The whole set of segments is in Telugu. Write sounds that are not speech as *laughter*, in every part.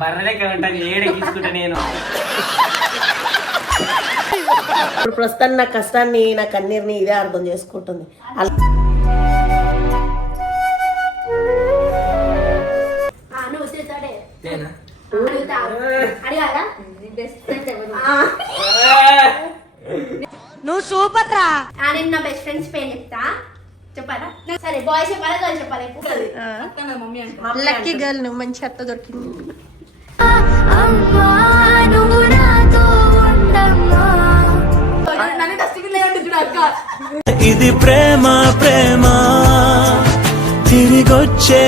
బర్రెలెక్క ఉంటుంది ఏడెక్కించుకుంటా నేను. ఇప్పుడు ప్రస్తుతం నా కష్టాన్ని నా కన్నీరుని ఇదే అర్థం చేసుకుంటుంది. నువ్వు సూపర్ రా. ఆ, నేను నా బెస్ట్ ఫ్రెండ్స్ పేరు చెప్తా. చెప్పాలా? సరే బాయ్స్ చెప్పాలా గర్ల్స్ చెప్పాలా ఇప్పుడు? మమ్మీ అంటే లక్కీ గర్ల్ నువ్వు మంచి అత్త దొరికింది. ఇది ప్రేమ ప్రేమ. తిరిగొచ్చే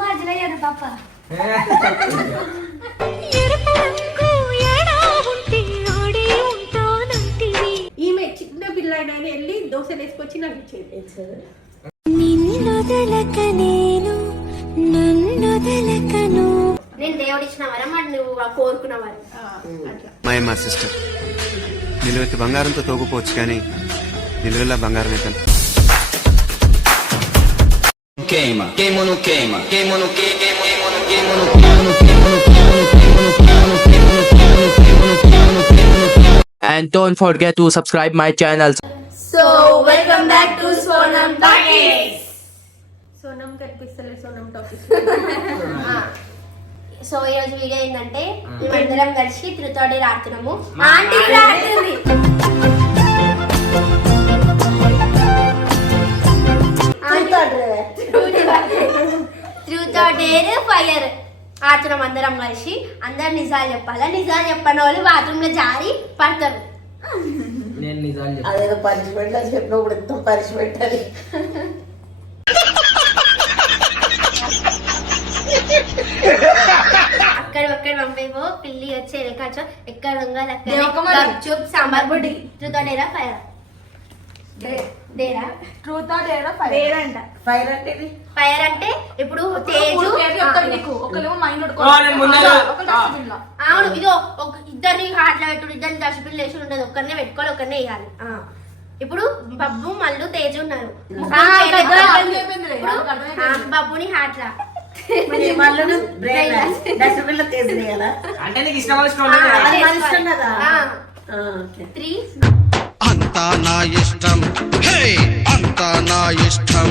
మధ్యలో పాప. పిల్లాడిన వెళ్ళి దోశలు వేసుకొచ్చి నాకు ఇచ్చేది నిన్నొదలక నేను నన్నొదలకను నేను దేవుడు ఇచ్చిన వరం మరి నువ్వు కోరుకున్న వరం అట్లా మై మా సిస్టర్ నిలువెత్తి బంగారంతో తోగుపోవచ్చు కానీ నిలువెల్లా బంగారం అయితే Queima, queima no queima, queima no queima, queima no queima queima no queima queima no queima queima no queima no queima no queima no queima and don't forget to subscribe my channel. So welcome back to Sonam Topics. Sonam కనిపిస్తలే Sonam topic so ఈ రోజు వీడియో ఏంటంటే మేమందరం కలిసి త్రితోడి రాడుతున్నాము ఆంటీ రాడుతుంది త్రూ థర్డ్ ఇయర్ ఆడుతున్నాం అందరం కలిసి అందరు నిజాలు చెప్పాలా? నిజాలు చెప్పని వాళ్ళు బాత్రూమ్లో జారి పడతారు. నేను నిజాలు. అదేదో పనిష్మెంట్ అని చెప్పినప్పుడు ఎంత పనిష్మెంట్ అని. అక్కడ ఒక్కడ పంపేవో పిల్లి వచ్చే రేఖాచో ఎక్కడ దొంగలు దేవకమ్మ. అక్కడ చూప్ సాంబార్ బుడ్డి ట్రూత్ డేరా fire Dera truth or dare fire fire అంటే ఇది? ఫైర్ అంటే ఇప్పుడు తేజు. అవును ఇదో ఒక ఇద్దరిని హాట్లో పెట్టుడు ఇద్దరిని డస్ట్బిన్ లేచి ఉండదు. ఒక్కరినే పెట్టుకోవాలి ఒక్కరినే వేయాలి. ఇప్పుడు బబ్బు మల్లు తేజు ఉన్నారు. బబ్బుని హాట్లా అంతా నా ఇష్టం. అంతా నా ఇష్టం.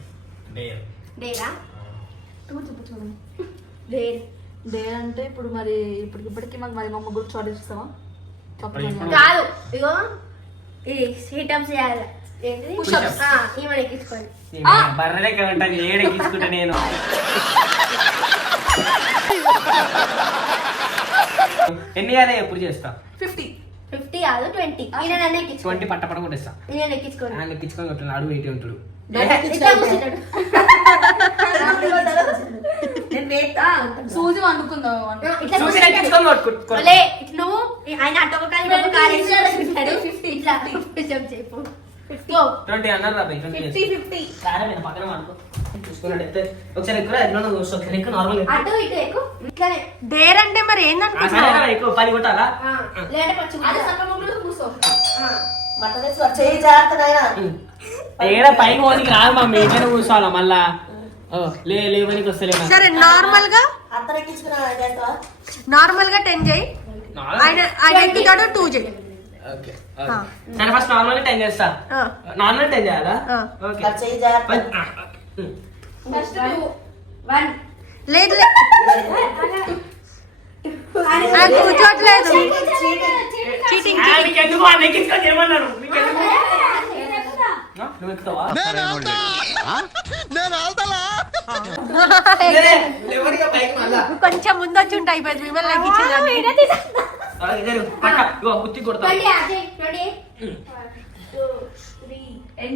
డేర్. డేరా చెప్పు చూడండి డేర్ డే అంటే ఇప్పుడు మరి ఇప్పుడు ఇప్పటికి మాకు మరి మా ముగ్గురు చార్జ్ ఇస్తావా? కాదు ఇగో ఇది హీటప్స్ చేయాలి. ఎక్కించుకోండి. ఏడెక్కించుకుంటా నేను. *laughs* ఎన్ని ఎప్పుడు చేస్తా? ఫిఫ్టీ ఫిఫ్టీ కాదు ట్వంటీ. ఈయన నన్ను ట్వంటీ పట్ట పట్ట కూడా ఇస్తా ఈయన ఎక్కించుకోండి ఆయన ఎక్కించుకొని కొట్టాను అడుగు ఎయిటీ ఉంటాడు ఇట్లా కూర్చుంటాడు. *laughs* నేను వేస్తా సూజీ వండుకుందాం ఆ, ఇట్లా చూసి కూర్చుంటాడు. ఎక్కించుకొని కొట్టు కొట్టు. లే, ఇట్లా నువ్వు ఆయన అటు ఒక కాలు, ఇటు ఒక కాలు వేసి కూర్చుంటాడు. ఫిఫ్టీ. ఇట్లా పుషప్ చెప్పు. ఫిఫ్టీ. ట్వంటీ అన్నారు రా ఫిఫ్టీ ఫిఫ్టీ. సరే నేను పక్కన అనుకో చూసుకున్నట్టయితే ఒకసారి ఎక్కువ అంటే మరి ఏందనుకుంటున్నావు ఎక్కువ పది కొట్టాలా? కూర్చోవాలా మళ్ళా? లే లేవనికి నార్మల్గా టెన్ చేస్తా. నార్మల్ చేయాలా? కొంచెం ముందు వచ్చి ఉంటాయి అయిపోయింది మిమ్మల్ని లెక్కించింది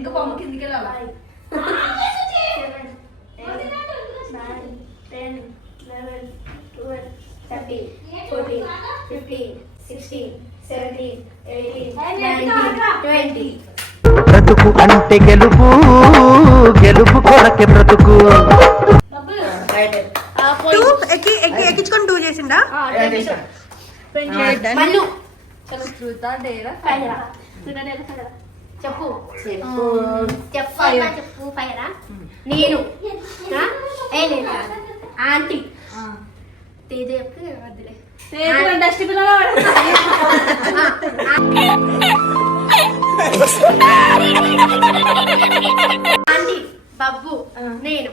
బొమ్మ కిందికి వెళ్ళాలి వెళ్ళాలి ten eleven twelve thirteen fourteen fifteen sixteen seventeen eighteen nineteen twenty బ్రతుకు అంటే గెలుపు గెలుపు కొరకే బ్రతుకు. ఎక్కించుకొని టూ ఫైరా చెప్పు. చెప్పు. చెప్పు అమ్మా, చెప్పు ఫైరా? నేను. ఆ? ఏ లేదు ఆంటీ. తేజ చెప్పు వద్దులే. Dustbin aunty. బబ్బు నేను.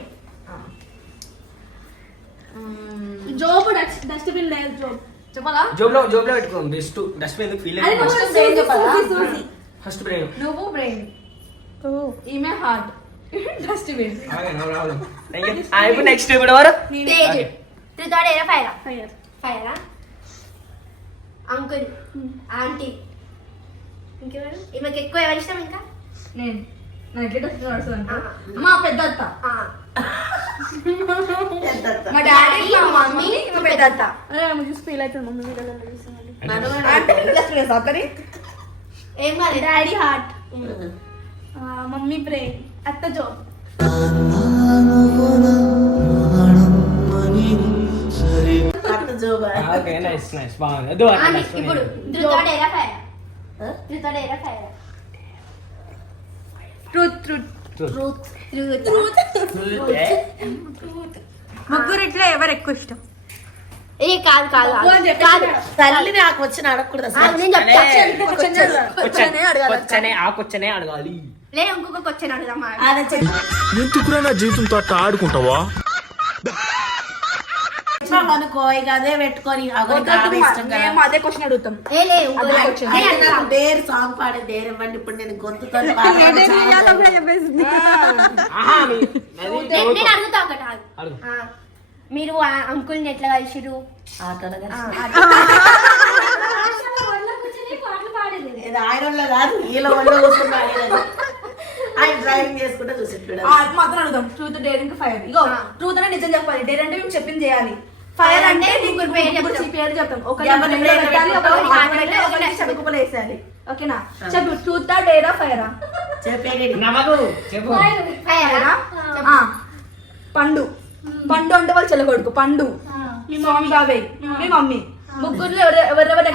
జోబు డస్ట్బిన్ లేదు జోబ్ చెప్పాలా? జోబులో జోబులో పెట్టుకో బెస్ట్ డస్ట్బిన్ ఎందుకు ఫీల్ అది ఫస్ట్ బ్రెయిన్ చెప్పాలా? ఫస్ట్ బ్రెయిన్ నువ్వు బ్రెయిన్ ఈమె హార్ట్ డస్ట్బిన్ ఇప్పుడు నెక్స్ట్ ఇప్పుడు ఎవరు తేజ్ త్రితాడు ఏరా ఫైరా ఫైరా అంకుల్ ఆంటీ ఇంకెవరు ఈమెకి ఎక్కువ ఎవరు ఇష్టం ఇంకా నేను నా ఎట్లా డస్ట్బిన్ నడుస్తుంది మా పెద్ద అత్త ఆ. మా డాడీ మా మమ్మీ మా పెద్ద అత్త చూసి ఫీల్ అవుతుంది మమ్మీ సత్తరి ఏం కాదు డాడీ హార్ట్ మమ్మీ బ్రెయిన్ అత్త జోబ్ అత్త జోబా ఓకే నైస్ నైస్ బాగుంది వద్దు అట్లా ఆంటీ dustbin ఇప్పుడు వేయకు. త్రితాడు ఏరా ఫైరా ఆ? త్రితాడు ఏరా ఫైరా ట్రూత్ ట్రూత్ Truth. ఏ? ముగ్గురు ఇట్లా ఎవరు ఎక్కువ ఇష్టం ఏ కాదు కాదు కాదు. కాదు. తల్లి నాకు వచ్చిన అడగకూడదు ఆ, కొచ్చనే అడగాలి. లే ఇంకొక క్వశ్చన్ అడుగుదామా? ఎందుకురా నా జీవితంతో అట్లా ఆడుకుంటావా? అనుకో ఇక అదే పెట్టుకొని అదే క్వశ్చన్ అడుగుతాం. డేర్ సాంగ్ పాడే డేర్ ఇవ్వండి ఇప్పుడు నేను గొంతుతో *laughs* అడుగుతా ఒకటి మీరు ఆ అంకుల్ని ఎట్లా కలిసిరు *laughs* ఇది ఆయన వల్ల కాదు వీళ్ళ వల్ల కూర్చుని ఆడేది. ఆయన డ్రైవింగ్ చేసుకుంటే చూసి మాత్రం ట్రూత్ ఫైర్ ఇగో ఆ. ట్రూత్ అంటే నిజం చెప్పాలి. డేర్ అంటే మేము చెప్పింది చేయాలి. ఫైర్ అంటే ముగ్గురు పేరు చెప్తాం. ఒక వేసేయాలి. ఓకేనా? చెప్పు. ట్రూత్ డేరా ఫైరా చెప్పేది నమ్మకు చెప్పు. ఫైరా ఆ, పండు. పండు అంటే వాళ్ళు చెల్లకొడుకు పండు. స్వామి బాబాయ్ మీ మమ్మీ. ముగ్గురులో ఎవరు ఎవరెవరు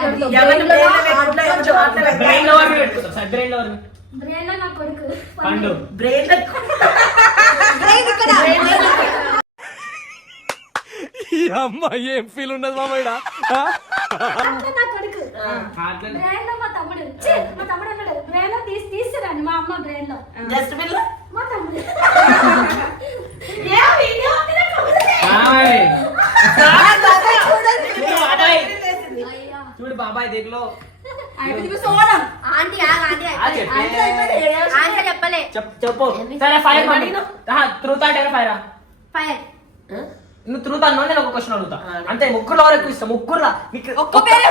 అమ్మాయి ఏం ఫీల్ ఉన్నది మామయ్య. మా తమ్ముడు. మా తమ్ముడు అన్నాడు బ్రెయిన్లో తీసి తీసిరండి మా అమ్మ బ్రెయిన్లో లో మా తమ్ముడు బాబాయ్. చూడు బాబాయ్. ఆ, చెప్పే. ఆన్సర్ చెప్పలే. చెప్పు చెప్పు. సరే ఫైర్ త్రూత్ అంటే ఫైరా ఫైర్ నువ్వు నేను ఒక క్వశ్చన్ అడుగుతా. అంతే ముగ్గురు ఎవరు ఎక్కువ ఇష్టం? ముగ్గురు ఒక్క పేరే?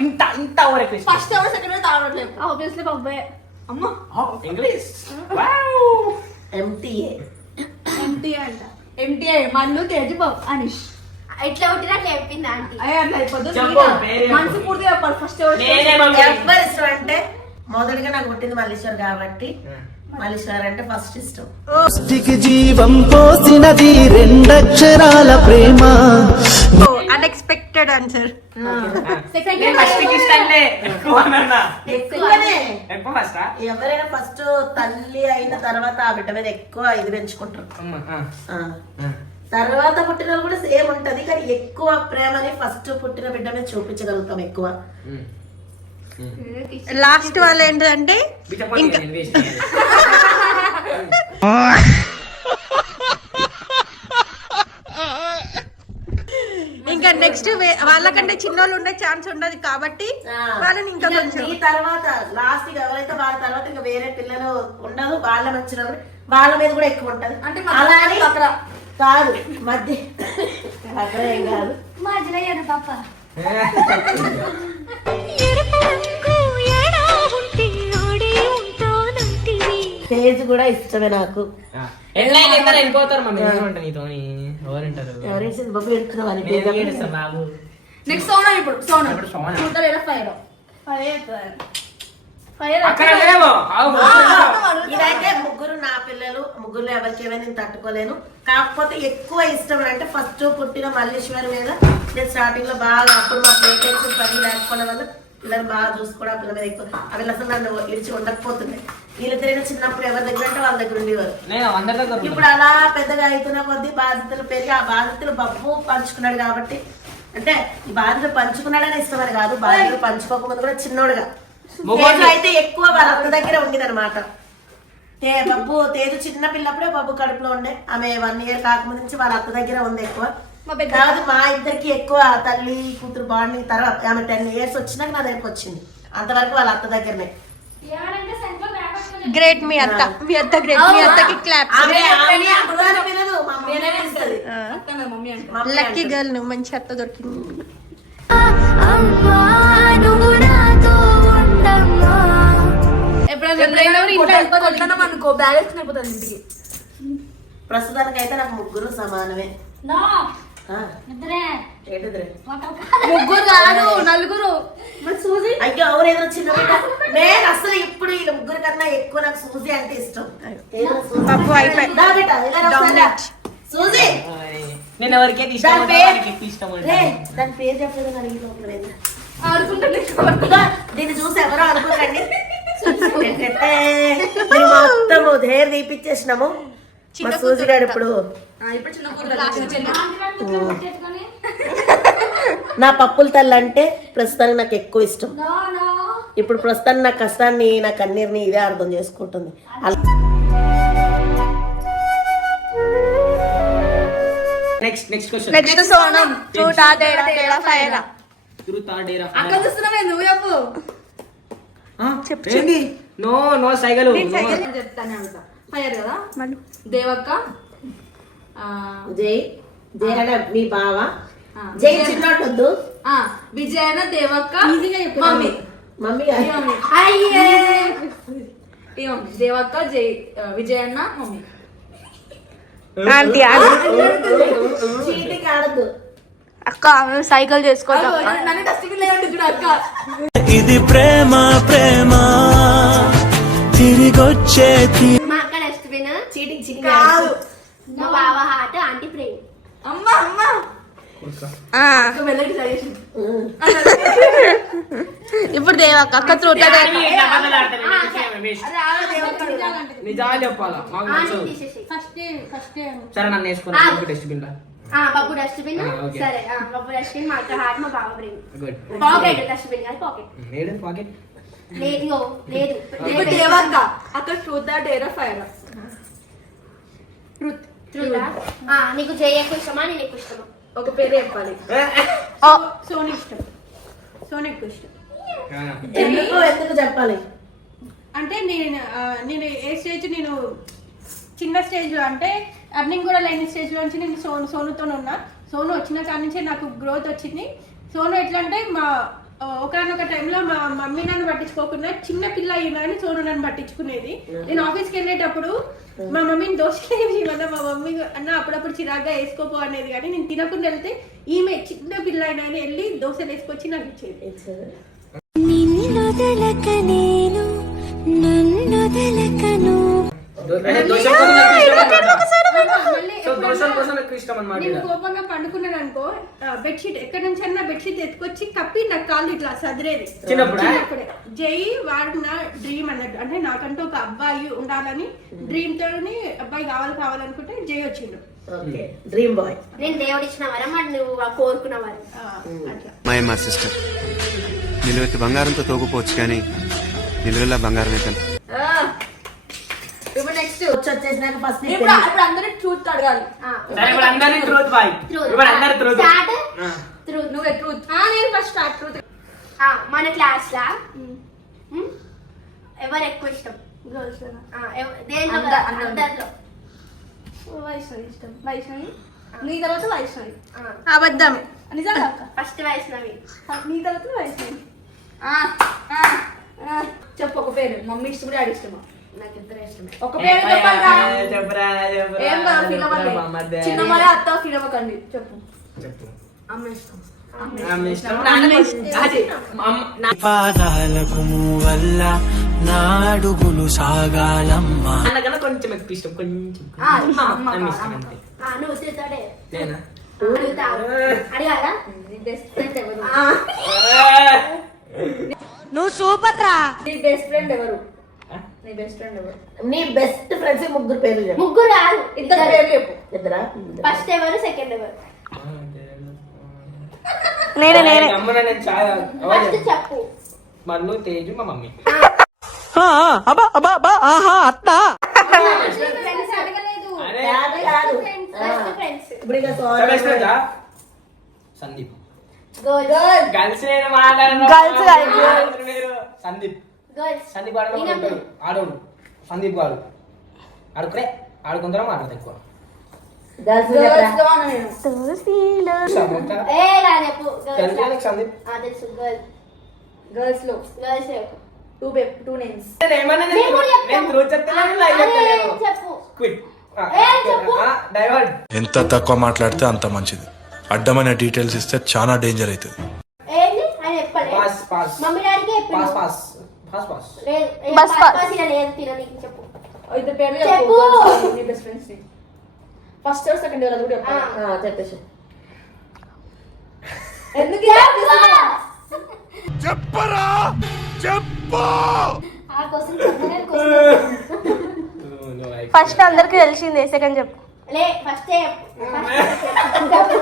ఇంత ఇంత ఎవరు ఎక్కువ ఇష్టం? ఫస్ట్ ఎవరు సెకండ్ ఎవరు థర్డ్ ఎవరు ఆబ్వియస్లీ బాబాయ్ అమ్మ. ఇంగ్లీష్ ఎంటీఏ ఎంటీ అంట. ఎంటీఐ మల్లు తేజ్ బాబు అనిష్. ఇట్లా పుట్టినా అట్లా చెప్పింది ఆంటీ. మనసు పూర్తిగా ఫస్ట్ ఎవరు ఇష్టం అంటే మొదటిగా నాకు పుట్టింది మల్లీశ్వర్ కాబట్టి మల్లీశ్వర్ అంటే ఫస్ట్ ఇష్టం. సృష్టికి జీవం పోసినది రెండక్షరాల ప్రేమ. అన్ఎక్స్పెక్టెడ్ ఆన్సర్ ఎవరైనా ఫస్ట్ తల్లి అయిన తర్వాత ఆ బిడ్డ మీద ఎక్కువ ఇది పెంచుకుంటారు. తర్వాత పుట్టిన వాళ్ళు కూడా సేమ్ ఉంటది కానీ ఎక్కువ ప్రేమని ఫస్ట్ పుట్టిన బిడ్డ మీద చూపించగలుగుతాం ఎక్కువ. లాస్ట్ వాళ్ళు ఏంటంటే ఇంకా ఇంకా నెక్స్ట్ వాళ్ళకంటే చిన్నోళ్ళు ఉండే ఛాన్స్ ఉండదు కాబట్టి వాళ్ళని ఇంకా కొంచెం ఈ తర్వాత లాస్ట్ ఎవరైతే వాళ్ళ తర్వాత ఇంకా వేరే పిల్లలు ఉండదు వాళ్ళ మంచిగా వాళ్ళ మీద కూడా ఎక్కువ ఉంటది. అంటే అలా మధ్య అని పక్కన. కాదు మధ్య కాదు. మా అజలయ్యారు పాప తేజ్ కూడా ఇష్టమే నాకు. వెళ్ళిపోతారు మమ్మీ. ఎవరంటారు ఎవరేసింది బాబు ఎడుతున్నావు నెక్స్ట్ సోనం ఇప్పుడు సోనం. ఇప్పుడు సోనం. చూద్దాం ఎలా ఇదైతే ముగ్గురు నా పిల్లలు ముగ్గురు ఎవరికి ఏమైనా నేను తట్టుకోలేను. కాకపోతే ఎక్కువ ఇష్టం అంటే ఫస్ట్ పుట్టిన మల్లేశ్వరి మీద. నేను స్టార్టింగ్లో బాగా అప్పుడు మాకు వేకెన్సీ పని లేకపోవడం వల్ల పిల్లలు బాగా చూసుకోవడం పిల్లల మీద ఎక్కువ. అవి అసలు నన్ను ఇడిచి ఉండకపోతుంది. వీళ్ళిద్దరైనా చిన్నప్పుడు ఎవరి దగ్గర అంటే వాళ్ళ దగ్గర ఉండేవారు. ఇప్పుడు అలా పెద్దగా అవుతున్న కొద్దీ బాధ్యతలు పెరిగి ఆ బాధ్యతలు బబ్బు పంచుకున్నాడు కాబట్టి అంటే ఈ బాధ్యతలు పంచుకున్నాడని ఇష్టమని కాదు బాధ్యతలు పంచుకోకముందు కూడా చిన్నోడుగా. అయితే ఎక్కువ వాళ్ళ అత్త దగ్గర ఉండేది అనమాట తే బబ్బు తేజు చిన్న పిల్లప్పుడే బబ్బు కడుపులో ఉండే. ఆమె వన్ ఇయర్ కాకముందు నుంచి వాళ్ళ అత్త దగ్గర ఉంది ఎక్కువ. కాదు మా ఇద్దరికి ఎక్కువ తల్లి కూతురు బాండింగ్ తర్వాత ఆమె టెన్ ఇయర్స్ వచ్చినాక నా దగ్గరకు వచ్చింది. అంతవరకు వాళ్ళ అత్త దగ్గరనే. గ్రేట్ మీ అత్త. మీ అత్త గ్రేట్ మీ అత్తకి క్లాప్ లక్కీ. గర్ల్ నువ్వు మంచి అత్త దొరికింది. అనుకో బ్యాగ్ వేసుకుని అయిపోతుంది ఇంటికి. ప్రస్తుతానికి అయితే నాకు ముగ్గురు సమానమే. ఆ, ఏంటిదిరే? ముగ్గురు కాదు నలుగురు. మరి సూజీ? అయ్యో అవును ఏదో చిన్న బిడ్డ నేను అసలు ఇప్పుడు వీళ్ళ ముగ్గురు కన్నా ఎక్కువ నాకు సూజీ అంటే ఇష్టం. ఏదో సూజీ. పప్పు అయిపోయి. దా బిడ్డ, ఇలా రా ఒకసారి రా. సూజీ నేను ఎవరికైతే ఇష్టం దాని పేరు- ఎక్కువ ఇష్టం రే, దాని పేరు చెప్పలేదు. ఆడుకుంటే ఇదిగో, దీన్ని చూసి ఎవరో అనుకోకండి. మొత్తము హెయిర్ తీపిచ్చేసినాము. మా సూజీ గారు ఇప్పుడు నా పప్పుల తల్లి అంటే ప్రస్తుతానికి నాకు ఎక్కువ ఇష్టం. No no. ఇప్పుడు ప్రస్తుతానికి నా కష్టాన్ని నా కన్నీరుని ఇదే అర్థం చేసుకుంటుంది. నెక్స్ట్ నెక్స్ట్ క్వశ్చన్ నెక్స్ట్ సోనం చూటా తేడా తేడా ఫైరా తిరుగుతా డేరా అక్కడ చూస్తున్నావే నువ్వు చెప్పు. ఏంది నో నో సైగలు చెప్తానే ఫైర్ కదా దేవక్క జై జై అంటే మీ బావ ఆ, జై చిన్నట్టు ఆ, విజయన దేవక్క మమ్మీ మమ్మీ అయ్యే దేవక్క జై విజయన్న మమ్మీ ఆంటీ అక్క సైకిల్ చేసుకోవద్దు ఇది ప్రేమ ప్రేమ. తిరిగొచ్చే మా అక్క డస్ట్బిన్ చీటింగ్ చీటింగ్. కాదు. మా బావ హార్ట్ ఆంటీ ప్రేమ్ అమ్మ అమ్మ. అక్క వెళ్ళండి సజెషన్. ఇప్పుడు దేవక్క అక్క. నిజాలు చెప్పాలా? సరే నన్ను వేసుకున్నాను డస్ట్బిన్ బాబు డస్ట్బిన్. సరే ఆ బాబు డస్ట్బిన్ మా అక్క హార్ట్ మా ప్రేమ్ గుడ్ పాకెట్ డస్ట్బిన్ కాదు పాకెట్ లేడు పాకెట్ లేదు లేదు. దేవక్క అక్కడ చూద్దా డేరా ఫైర్. ట్రూదా? ఆ, నీకు జై ఎక్కువ ఇష్టమా నేను ఎక్కువ ఇష్టమా? ఒక పేరు చెప్పాలి. సోని ఇష్టం. సోని ఎక్కువ ఇష్టం. ఎందుకు ఎందుకు చెప్పాలి? అంటే నేను నేను ఏ స్టేజ్ నేను చిన్న స్టేజ్లో అంటే అర్నింగ్ కూడా లేని స్టేజ్లో నుంచి నేను సోను సోనుతో ఉన్నా. సోను వచ్చిన కాడ నుంచే నాకు గ్రోత్ వచ్చింది. సోను ఎట్లా అంటే మా ఒకనొక టైంలో మా మమ్మీ నన్ను పట్టించుకోకుండా చిన్న పిల్ల అయినా అని సోను నన్ను పట్టించుకునేది. నేను ఆఫీస్కి వెళ్ళేటప్పుడు మా మమ్మీని దోశలు వల్ల మా మమ్మీ అన్న అప్పుడప్పుడు చిరాగ్గా వేసుకోపో అనేది కానీ నేను తినకుండా వెళ్తే ఈమె చిన్న పిల్ల అయినా అని వెళ్ళి దోశలు వేసుకొచ్చి నాకు ఇచ్చేది. నిన్నొదలక మళ్ళీ సో దోశల కోసం ఎక్కువ ఇష్టం అనమాట నేను కోపంగా పండుకున్నాను అనుకో బెడ్షీట్ ఎక్కడి నుంచి అన్నా బెడ్షీట్ ఎత్తుకొచ్చి కప్పి నాకు కాళ్ళు ఇట్లా సదిరేది. చిన్నప్పుడా? జై వాడు నా డ్రీమ్ అన్నట్టు. అంటే నాకంటూ ఒక అబ్బాయి ఉండాలని డ్రీమ్ తోని అబ్బాయి కావాలి కావాలనుకుంటే జై వచ్చిండు. ఓకే. డ్రీమ్ బాయ్ నేను దేవుడు ఇచ్చిన వరం? నువ్వు కోరుకున్న వరం? మా సిస్టర్ నిలువెత్తి బంగారంతో తోగుపోవచ్చు కానీ నిలువెల్లా బంగారం అయితే ఇప్పుడు నెక్స్ట్ వచ్చా వచ్చేసినాక ఫస్ట్ ఇప్పుడు ఇప్పుడు అందరికి ట్రూత్ అడగాలి. సరే ఇప్పుడు అందరినీ ట్రూత్ బాయ్. ఇప్పుడు అందరి ట్రూత్ స్టార్ట్ నువ్వే ట్రూత్ నేను ఫస్ట్ స్టార్ట్ ట్రూత్ మన క్లాస్ లా? ఎవరు ఎక్కువ ఇష్టం? గర్ల్స్ ఆ, దేంట్లో? అందరిలో. వైష్ణవి ఇష్టం. వైష్ణవి? నీ తర్వాత వైష్ణవి. అబద్ధం. నిజంగా ఫస్ట్ వైష్ణవి. నీ తర్వాత వైష్ణవి. ఆ, ఆ, ఆ. చెప్పు ఒక పేరు. మమ్మీ ఇష్టం డాడీ ఇష్టమే? ఒక పేరు. చెప్పరా ఏం కదా ఫీల్. చిన్న మరి అత్త ఫీల్ అవ్వకండి. చెప్పు. చెప్పు. అమ్మ ఇష్టం. పాదాలకు వల్ల నా అడుగులు సాగాలమ్మా. కొంచెం ఎక్కువ ఇష్టం. కొంచెం. నువ్వు తిడతాడే నేనా? అడుగుతా. అడిగారా? నీ బెస్ట్ ఫ్రెండ్ ఎవరు? నువ్వు సూపర్ రా. నీ బెస్ట్ ఫ్రెండ్ ఎవరు? నీ బెస్ట్ ఫ్రెండ్ ఎవరు? నీ బెస్ట్ ఫ్రెండ్స్ ముగ్గురు పేర్లు చెప్పు. ముగ్గురు కాదు ఇద్దరు పేర్లు చెప్పు. ఇద్దరా? ఫస్ట్ ఎవరు సెకండ్ ఎవరు? నేనే నేనే. అమ్మ నేను చాలా ఫస్ట్ చెప్పు. మన్ను తేజు మా మమ్మీ. అబ్బా అబ్బా అబ్బా ఆహా అత్తా? Sandeep. Girls girls Sandeep. Sandeep ఆడడం ఆడోడు సందీప్ గాడు. ఆడుకునే ఆడుకుందరం మాట్లాడదు ఎక్కువ. సందీప్? గర్ల్స్లో. గర్ల్స్ టూ టూ నేమ్స్ ఎంత తక్కువ మాట్లాడితే అంత మంచిది. అడ్డమైన డీటెయిల్స్ ఇస్తే చాలా డేంజర్ అవుతుంది. చెప్పలే పాస్ పాస్ లేదు బస్ పాస్ ఇలా లేదు తిన నీకు చెప్పు ఇద్దరు పేర్లు చెప్పు. నీ best friends first year second year అది కూడా చెప్పు ఆ. చెప్పేసి ఎందుకు? చెప్పరా చెప్పు ఆ క్వశ్చన్ చెప్పలే క్వశ్చన్ ఫస్ట్ అందరికి తెలిసిందే సెకండ్ చెప్పు లే ఫస్ట్ చెప్పు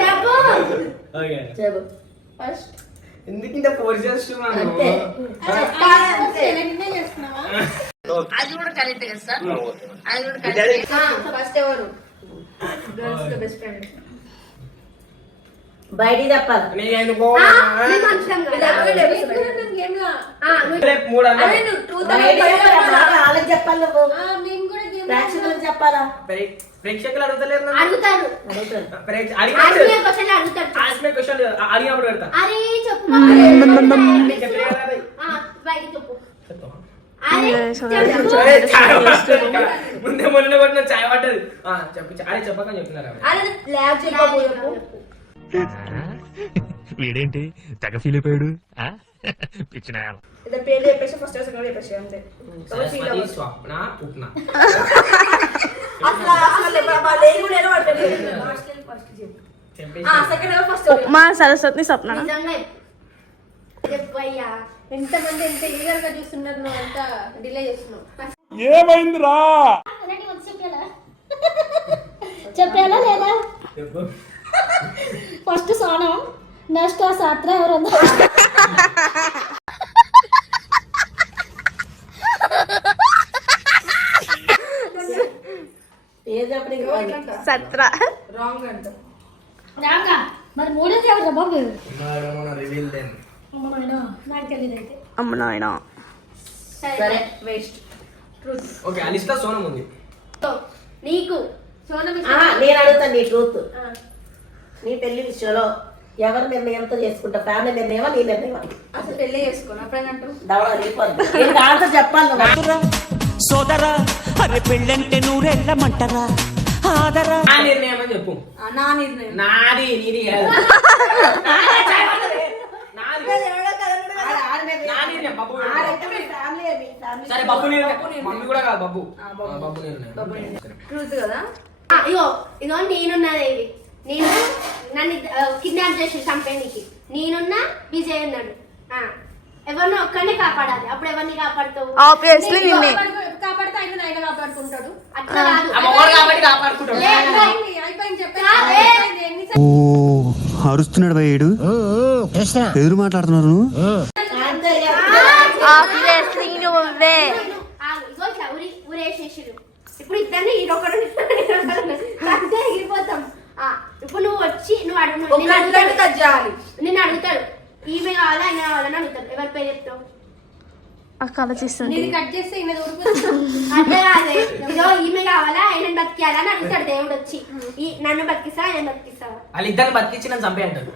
చెప్పు ఓకే చెప్పు ఫస్ట్ ఎందుకు ఇంత ఫోర్స్ చేస్తున్నాను ఫస్ట్ ఎవరు? గర్ల్స్లో బెస్ట్ ఫ్రెండ్ ఆ, మేము మనుషులం కదా. గేమ్ లా ఆ, నువ్వు రేపు మూడు అన్నా అరే నువ్వు ట్రూత్ బయటికి చెప్పాలి ప్రేక్షకులకు చెప్పాలా? ప్రే- ప్రేక్షకులు అడుగుతలేరు. అడుగుతారు. అడిగినప్పుడు పెడతా. అరే చెప్పు చెప్పు. ముందే మొన్న చాయ్ పట్టదు. ఆ, చెప్పు అరే చెప్పకని చెప్తున్నారు వీడేంటి? తెగ ఫీల్ అయిపోయాడు. పిచ్చిన చెప్పేసి ఫస్ట్ ఇయర్ సెకండ్ చెప్పేసి అంతే. స్వప్న పుప్న అసలు అసలు వాళ్ళు ఏం కూడా ఏదో పట్టలేదు చెప్పేసి సెకండ్ ఇయర్ ఫస్ట్ మా సరస్వతి స్వప్న ఎంతమంది ఎంత ఈగర్గా చూస్తున్నారు నువ్వు అంత డిలే చేస్తున్నావు ఏమైందిరా చెప్పాలా లేదా ఫస్ట్ సోనం నెక్స్ట్ ఆ సాత్ర ఎవరు ఏ చెప్పడానికి రాదు. సత్ర. రాంగ్ అంట రాగా మరి మూడోది ఎవరు బాబు? నాకు తెలియదు అయితే. అమ్మ నాయన సరే వేస్ట్. ఓకే ఆ లిస్ట్లో సోనం ఉంది. నీకు సోనం ఆ, నేను అడుగుతాను నీ ట్రూత్ నీ పెళ్ళి విషయంలో ఎవరి నిర్ణయంతో చేసుకుంటా? ఫ్యామిలీ నిర్ణయమా నీ నిర్ణయమా? అసలు పెళ్ళి చేసుకోను దవడ వెళ్ళిపోద్ది చెప్పాలి నువ్వు. సోదరా అరే పెళ్ళంటే నూరెళ్ళమంటరా? ఆదరా. నా నిర్ణయం అని చెప్పు. ఆ, నా నిర్ణయం. నాది నీది కాదు. నాది నా నిర్ణయం ఫ్యామిలీ సరే బబ్బు నిర్ణయం. మమ్మీ కూడా కాదు బబ్బు. ఆ, బబ్బు. నిర్ణయం. ట్రూత్ కదా? ఆ, ఇగో ఇగో నేనున్నది ఇది. నేను నన్ను కిడ్నాప్ చేసి చంపేనికి నేనున్నా విజయ్ ఉన్నాడు ఆ, ఎవరినో ఒక్కనే కాపాడాలి. అప్పుడు ఎవరిని కాపాడుతావు? ఆబ్వియస్లీ నిన్నే. కాపాడితే? ఆయన ఆయన కాపాడుకుంటాడు. అట్లా కాదు. కాపాడుకుంటాడు. అయిపోయింది, చెప్పాను అరుస్తున్నాడు భయ్యుడు ఎదురు మాట్లాడుతున్నారు నువ్వు? ఇప్పుడు ఇద్దరిని ఈడొకడు అంతే ఎగిరిపోతాం ఆ, ఇప్పుడు నువ్వు వచ్చి నువ్వు అడుగు. కట్ చేయాలి నిన్ను అడుగుతాడు. ఈమె కావాలా ఆయన కావాలని అడుగుతాడు. ఎవరి పేరు చెప్తావు? నీది కట్ చేస్తే అట్లా కాదే. ఇదో ఈమె కావాలా ఆయన బతికేయాలని అడుగుతాడు దేవుడు వచ్చి. ఈ నన్ను బతికిస్తా ఆయన బతికిస్తావా? వాళ్ళిద్దరిని బతికించి నన్ను చంపే అంటారు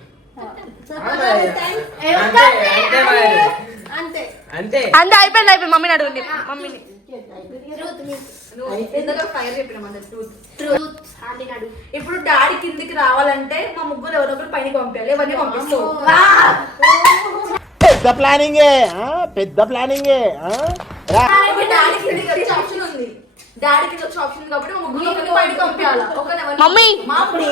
అంతే. అయిపోయింది అయిపోయింది. మమ్మీని అడుగుంది మమ్మీని. ఫైర్ చెప్పిన మన ట్రూత్ Truth. అని అడుగు ఇప్పుడు డాడీ కిందికి రావాలంటే మా ముగ్గురు ఎవరో ఒకరు పైకి పంపించాలి. ఎవరిని పంపిస్తావు? పెద్ద ప్లానింగే పెద్ద ప్లానింగే డాడీ కిందికి వచ్చే ఆప్షన్ ఉంది. డాడీ కింద వచ్చే ఆప్షన్ ఉంది కాబట్టి మా ముగ్గురు ఒకరిని పైకి పంపించాలి? ఒకరిని మమ్మీ!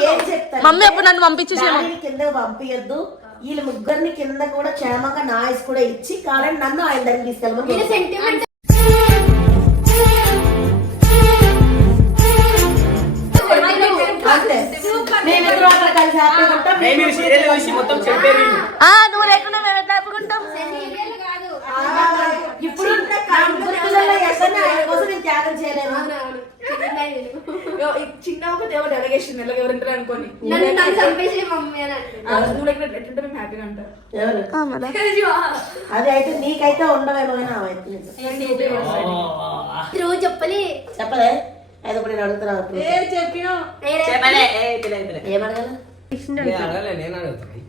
ఏం చెప్తారు మమ్మీ అప్పుడు నన్ను పంపించేసి డాడీని కిందకు పంపించద్దు వీళ్ళ ముగ్గురిని కింద కూడా క్షేమంగా నాయస్ కూడా ఇచ్చి కావాలంటే నన్ను ఆయన దగ్గరికి ఇది తీసుకెళ్ళమని సెంటిమెంట్ నువ్వు లేకుండా మేము ఎట్లా ఆపుకుంటాం? ఇప్పుడు త్యాగం చిన్న ఒకటి ఎవరు డెలిగేషన్ ఉంటారు? అనుకోని నువ్వు ఎక్కడ ఎట్లుంటే మేము హ్యాపీగా ఉంటాం. ఎవరు? అది అయితే నీకైతే ఉండవేమో. రోజు చెప్పలే. చెప్పలే? అయితే ఇప్పుడు నేను అడుగుతున్నా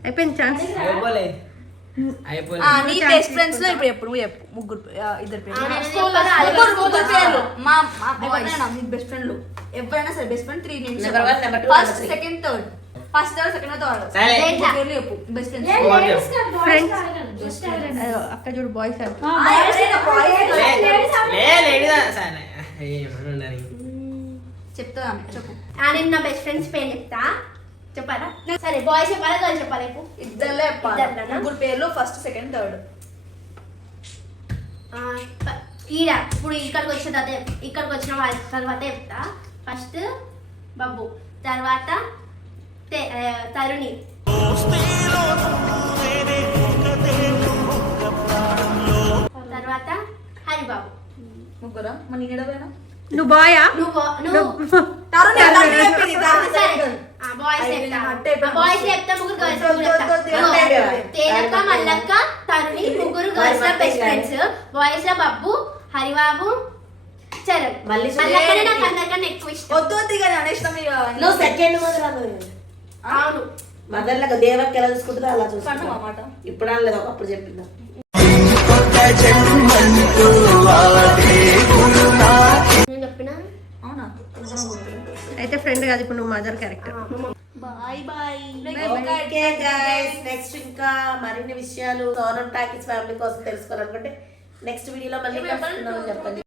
అయిపోయింది. ఛాన్స్. నీ బెస్ట్ ఫ్రెండ్స్లో ఇప్పుడు ఎప్పుడు? చెప్పు. ముగ్గురు ఇద్దరు పేర్లు. మా ఎవరైనా సరే best friend three names first. Second third first third second third. పేర్లు చెప్పు. బెస్ట్ ఫ్రెండ్స్ అక్క చూడు బాయ్స్ చెప్తా చెప్పు. నేను నా బెస్ట్ ఫ్రెండ్స్ పేరు చెప్తా. చెప్పాలా? సరే బాయ్స్ చెప్పాలా గర్ల్స్ చెప్పాలా ఇద్దరులో చెప్పాలి. ఇద్దరిలోనా? ముగ్గురు పేర్లు ఫస్ట్ సెకండ్ థర్డ్ ఆ, ప- ఈడ ఇప్పుడు ఇక్కడికి వచ్చిన తర్వాత చెప్- ఇక్కడికి వచ్చిన వాళ్ళ తర్వాత చెప్తా. ఫస్ట్ బబ్బు. తర్వాత తే- ఆ, తరుణి. తర్వాత హరిబాబు. ముగ్గురా? మన నీడవేనా నువ్వు బాయా? మల్లక్క తరుణి ముగ్గురు గర్ల్స్లో బెస్ట్ ఫ్రెండ్స్ బాయ్స్లో బబ్బు హరిబాబు చరణ్. మళ్ళీ నాకు అందరికన్నా ఎక్కువ ఇష్టం. వద్దు వద్దు ఇక అనేష్టం ఇక నువ్వు సెకండ్ మొదలు అన్నది అవును. మదర్లకు దేవకి ఎలా చూసుకుంటుందో అలా చూసుకుంటా. ఇప్పుడు అనలేదు ఒకప్పుడు చెప్పిందా. అయితే ఫ్రెండ్ కాదు ఇప్పుడు నువ్వు mother character boy boy okay guys next ఇంకా మరిన్ని విషయాలు సోనం టాకీస్ ఫ్యామిలీ కోసం తెలుసుకోవాలనుకుంటే నెక్స్ట్ వీడియోలో మళ్ళీ చెప్పండి.